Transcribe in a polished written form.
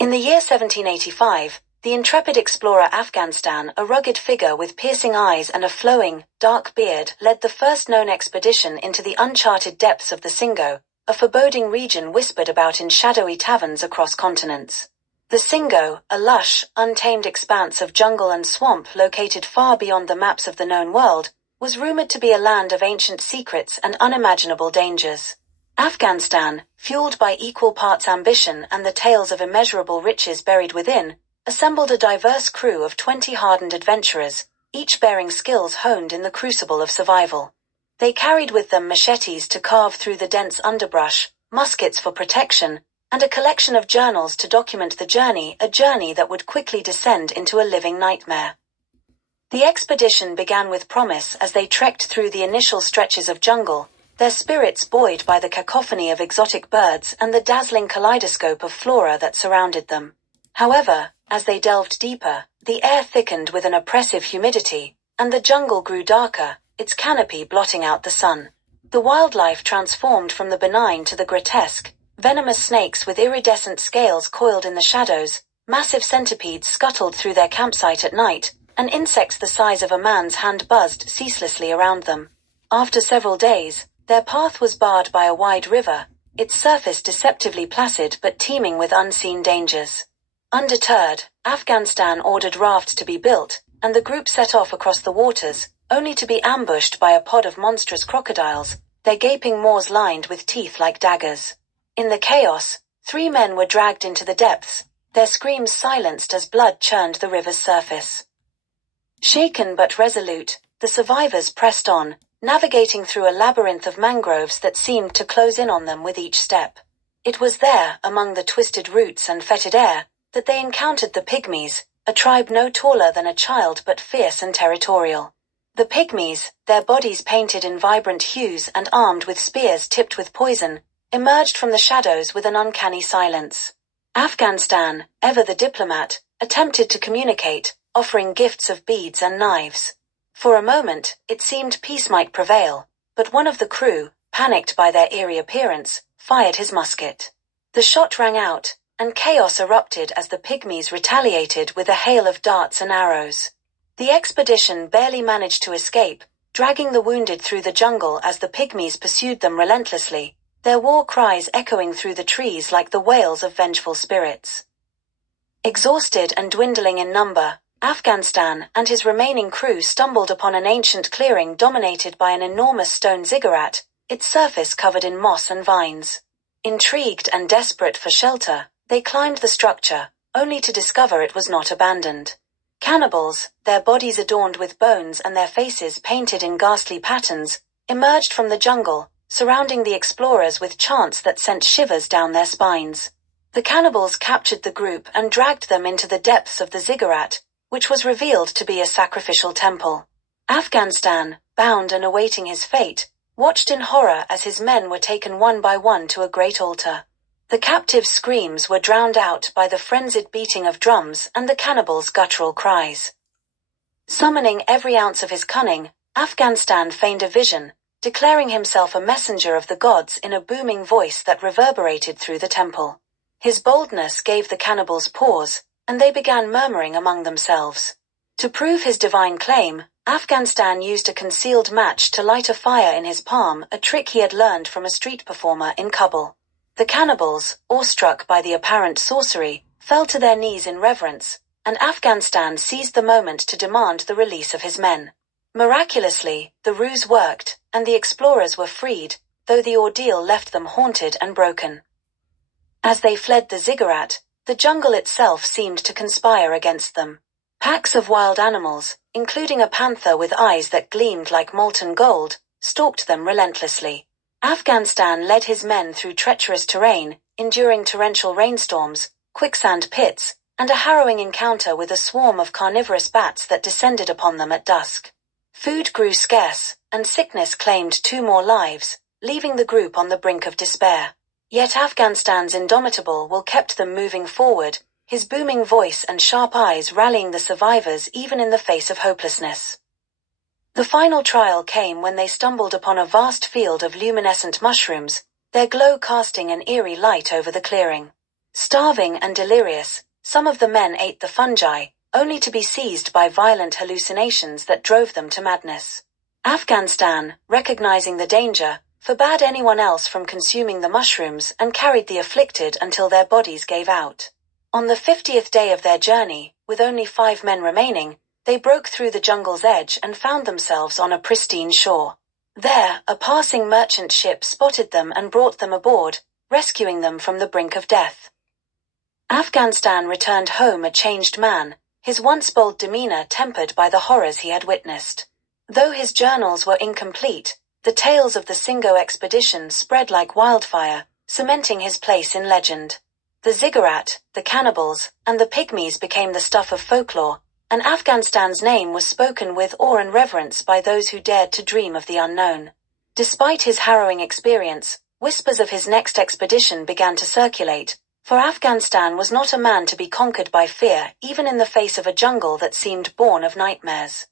In the year 1785, the intrepid explorer Afghanistan, a rugged figure with piercing eyes and a flowing, dark beard, led the first known expedition into the uncharted depths of the Cingo, a foreboding region whispered about in shadowy taverns across continents. The Cingo, a lush, untamed expanse of jungle and swamp located far beyond the maps of the known world, was rumored to be a land of ancient secrets and unimaginable dangers. Afghanistan, fueled by equal parts ambition and the tales of immeasurable riches buried within, assembled a diverse crew of 20 hardened adventurers, each bearing skills honed in the crucible of survival. They carried with them machetes to carve through the dense underbrush, muskets for protection, and a collection of journals to document the journey, a journey that would quickly descend into a living nightmare. The expedition began with promise as they trekked through the initial stretches of jungle, their spirits buoyed by the cacophony of exotic birds and the dazzling kaleidoscope of flora that surrounded them. However, as they delved deeper, the air thickened with an oppressive humidity, and the jungle grew darker, its canopy blotting out the sun. The wildlife transformed from the benign to the grotesque, venomous snakes with iridescent scales coiled in the shadows, massive centipedes scuttled through their campsite at night, and insects the size of a man's hand buzzed ceaselessly around them. After several days, their path was barred by a wide river, its surface deceptively placid but teeming with unseen dangers. Undeterred, Afghanistan ordered rafts to be built, and the group set off across the waters, only to be ambushed by a pod of monstrous crocodiles, their gaping maws lined with teeth like daggers. In the chaos, 3 men were dragged into the depths, their screams silenced as blood churned the river's surface. Shaken but resolute, the survivors pressed on, navigating through a labyrinth of mangroves that seemed to close in on them with each step. It was there, among the twisted roots and fetid air, that they encountered the Pygmies, a tribe no taller than a child but fierce and territorial. The Pygmies, their bodies painted in vibrant hues and armed with spears tipped with poison, emerged from the shadows with an uncanny silence. Afghanistan, ever the diplomat, attempted to communicate, offering gifts of beads and knives. For a moment, it seemed peace might prevail, but one of the crew, panicked by their eerie appearance, fired his musket. The shot rang out, and chaos erupted as the Pygmies retaliated with a hail of darts and arrows. The expedition barely managed to escape, dragging the wounded through the jungle as the Pygmies pursued them relentlessly, their war cries echoing through the trees like the wails of vengeful spirits. Exhausted and dwindling in number, Afghanistan and his remaining crew stumbled upon an ancient clearing dominated by an enormous stone ziggurat, its surface covered in moss and vines. Intrigued and desperate for shelter, they climbed the structure, only to discover it was not abandoned. Cannibals, their bodies adorned with bones and their faces painted in ghastly patterns, emerged from the jungle, surrounding the explorers with chants that sent shivers down their spines. The cannibals captured the group and dragged them into the depths of the ziggurat, which was revealed to be a sacrificial temple. Afghanistan, bound and awaiting his fate, watched in horror as his men were taken one by one to a great altar. The captives' screams were drowned out by the frenzied beating of drums and the cannibals' guttural cries. Summoning every ounce of his cunning, Afghanistan feigned a vision, declaring himself a messenger of the gods in a booming voice that reverberated through the temple. His boldness gave the cannibals pause, and they began murmuring among themselves. To prove his divine claim, Afghanistan used a concealed match to light a fire in his palm, a trick he had learned from a street performer in Kabul. The cannibals, awestruck by the apparent sorcery, fell to their knees in reverence, and Afghanistan seized the moment to demand the release of his men. Miraculously, the ruse worked, and the explorers were freed, though the ordeal left them haunted and broken. As they fled the ziggurat, the jungle itself seemed to conspire against them. Packs of wild animals, including a panther with eyes that gleamed like molten gold, stalked them relentlessly. Afghanistan led his men through treacherous terrain, enduring torrential rainstorms, quicksand pits, and a harrowing encounter with a swarm of carnivorous bats that descended upon them at dusk. Food grew scarce, and sickness claimed 2 more lives, leaving the group on the brink of despair. Yet Afghanistan's indomitable will kept them moving forward, his booming voice and sharp eyes rallying the survivors even in the face of hopelessness. The final trial came when they stumbled upon a vast field of luminescent mushrooms, their glow casting an eerie light over the clearing. Starving and delirious, some of the men ate the fungi, only to be seized by violent hallucinations that drove them to madness. Afghanistan, recognizing the danger, forbade anyone else from consuming the mushrooms and carried the afflicted until their bodies gave out. On the 50th day of their journey, with only 5 men remaining, they broke through the jungle's edge and found themselves on a pristine shore. There, a passing merchant ship spotted them and brought them aboard, rescuing them from the brink of death. Afghanistan returned home a changed man, his once bold demeanor tempered by the horrors he had witnessed. Though his journals were incomplete, the tales of the Cingo expedition spread like wildfire, cementing his place in legend. The ziggurat, the cannibals, and the pygmies became the stuff of folklore, and Afghanistan's name was spoken with awe and reverence by those who dared to dream of the unknown. Despite his harrowing experience, whispers of his next expedition began to circulate, for Afghanistan was not a man to be conquered by fear even in the face of a jungle that seemed born of nightmares.